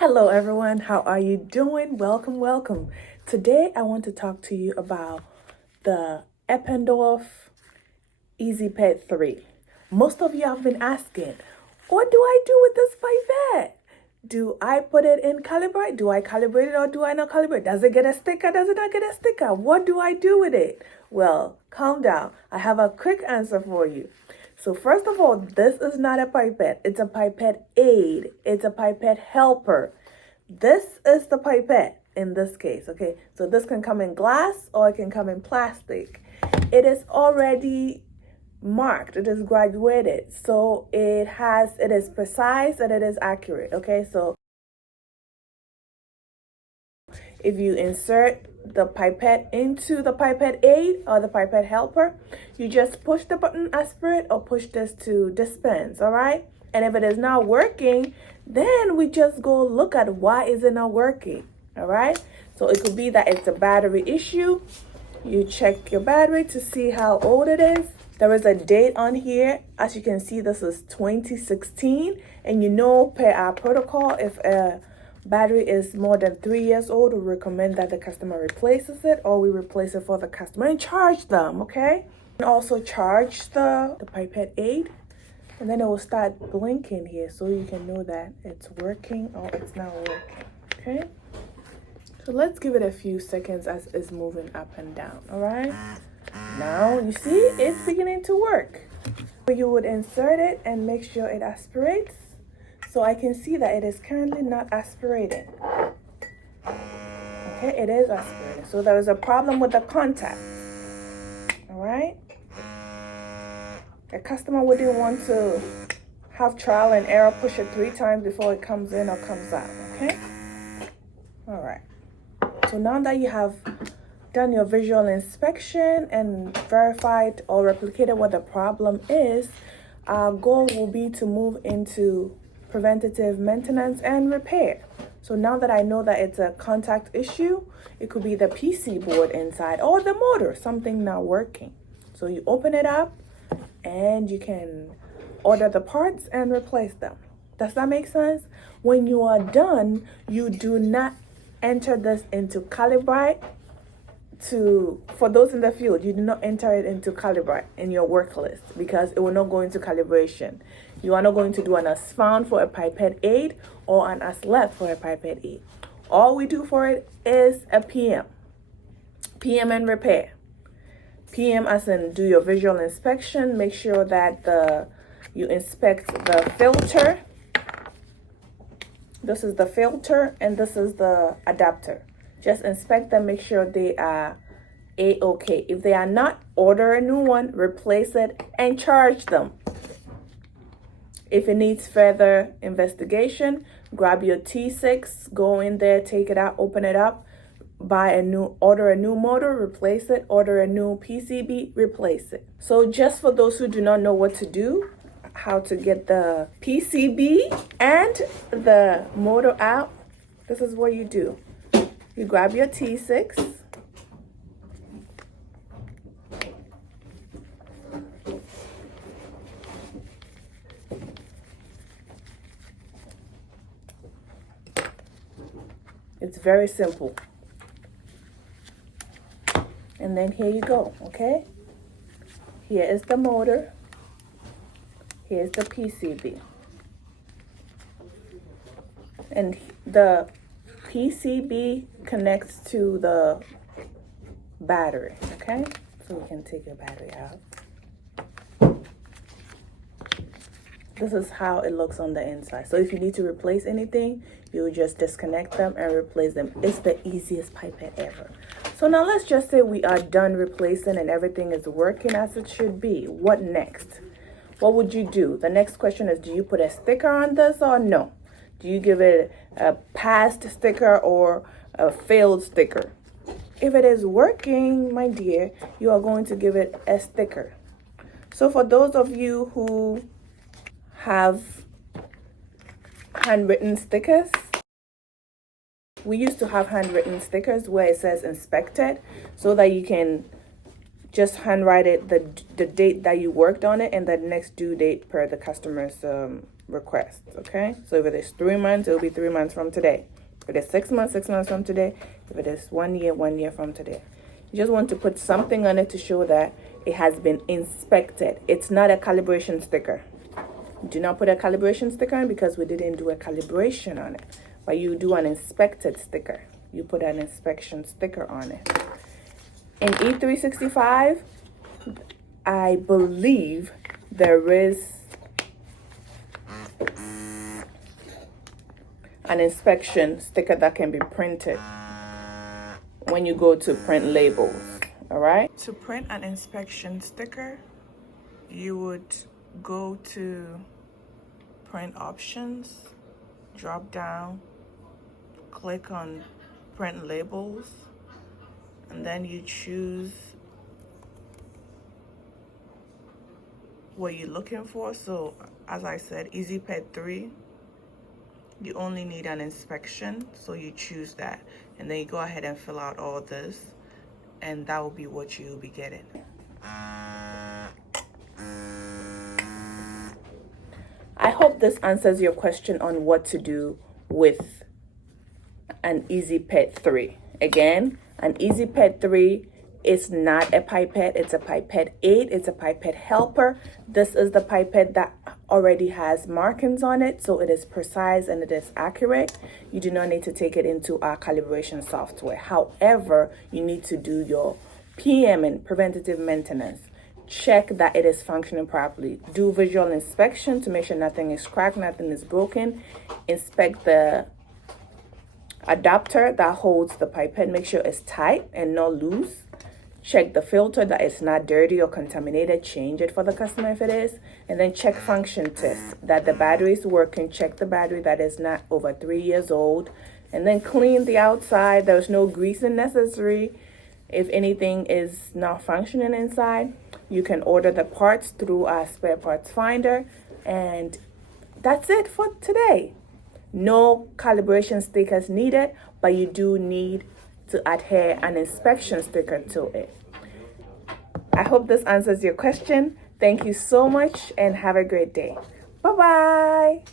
Hello everyone, how are you doing? Welcome. Today I want to talk to you about the Eppendorf EasyPet 3. Most of you have been asking, what do I do with this pipette? Do I put it in calibrate? Do I calibrate it or do I not calibrate? Does it get a sticker? Does it not get a sticker? What do I do with it? Well, calm down. I have a quick answer for you. So first of all, this is not a pipette. It's a pipette aid. It's a pipette helper. This is the pipette in this case, okay? So this can come in glass or it can come in plastic. It is already marked. It is graduated. So it is precise and it is accurate, okay? So if you insert the pipette into the pipette aid or the pipette helper, you just push the button aspirate or push this to dispense, all right? And if it is not working, then we just go look at why is it not working, all right? So it could be that it's a battery issue. You check your battery to see how old it is. There is a date on here. As you can see, this is 2016. And you know, per our protocol, if a battery is more than 3 years old, we recommend that the customer replaces it or we replace it for the customer and charge them, okay? And also charge the pipette aid, and then it will start blinking here so you can know that it's working or it's not working, okay? So let's give it a few seconds as it's moving up and down, all right? Now, you see, it's beginning to work. You would insert it and make sure it aspirates. So I can see that it is currently not aspirating. Okay, it is aspirating. So there is a problem with the contact. All right? A customer wouldn't want to have trial and error, push it 3 times before it comes in or comes out. Okay? All right. So now that you have done your visual inspection and verified or replicated what the problem is, our goal will be to move into preventative maintenance and repair. So now that I know that it's a contact issue, it could be the PC board inside or the motor, something not working. So you open it up and you can order the parts and replace them. Does that make sense? When you are done, you do not enter this into Calibrate. For those in the field, you do not enter it into Calibrate in your work list because it will not go into calibration. You are not going to do an as found for a pipette aid or an as left for a pipette aid. All we do for it is a PM and repair. PM as in do your visual inspection, make sure that you inspect the filter. This is the filter and this is the adapter. Just inspect them, make sure they are A-okay. If they are not, order a new one, replace it, and charge them. If it needs further investigation, grab your T6, go in there, take it out, open it up, order a new motor, replace it, order a new PCB, replace it. So just for those who do not know what to do, how to get the PCB and the motor out, this is what you do. You grab your T6, it's very simple. And then here you go, okay? Here is the motor. Here's the PCB. And the PCB connects to the battery, okay? So we can take your battery out. This is how it looks on the inside. So if you need to replace anything, you just disconnect them and replace them. It's the easiest pipette ever. So now let's just say we are done replacing and everything is working as it should be. What next? What would you do? The next question is, do you put a sticker on this or no? Do you give it a passed sticker or a failed sticker? If it is working, my dear, you are going to give it a sticker. So for those of you who have handwritten stickers, we used to have handwritten stickers where it says inspected so that you can just handwrite it, the date that you worked on it and the next due date per the customer's request, okay? So if it is 3 months, it will be 3 months from today. If it is 6 months, 6 months from today. If it is 1 year, 1 year from today. You just want to put something on it to show that it has been inspected. It's not a calibration sticker. Do not put a calibration sticker on because we didn't do a calibration on it. But you do an inspected sticker. You put an inspection sticker on it. In E365, I believe there is an inspection sticker that can be printed when you go to print labels. All right. To print an inspection sticker, you would go to print options, drop down, click on print labels, and then you choose what you're looking for. So as I said, EasyPet 3, you only need an inspection, so you choose that, and then you go ahead and fill out all this, and that will be what you'll be getting. I hope this answers your question on what to do with an EasyPet 3. Again, an EasyPet 3 is not a pipette. It's a pipette 8. It's a pipette helper. This is the pipette that already has markings on it, so it is precise and it is accurate. You do not need to take it into our calibration software. However, you need to do your PM and preventative maintenance. Check that it is functioning properly. Do visual inspection to make sure nothing is cracked, nothing is broken. Inspect the adapter that holds the pipette. Make sure it's tight and not loose. Check the filter that it's not dirty or contaminated. Change it for the customer if it is. And then check function test that the battery is working. Check the battery that is not over 3 years old. And then clean the outside. There's no greasing necessary. If anything is not functioning inside, you can order the parts through our spare parts finder. And that's it for today. No calibration stickers needed, but you do need to adhere an inspection sticker to it. I hope this answers your question. Thank you so much and have a great day. Bye-bye.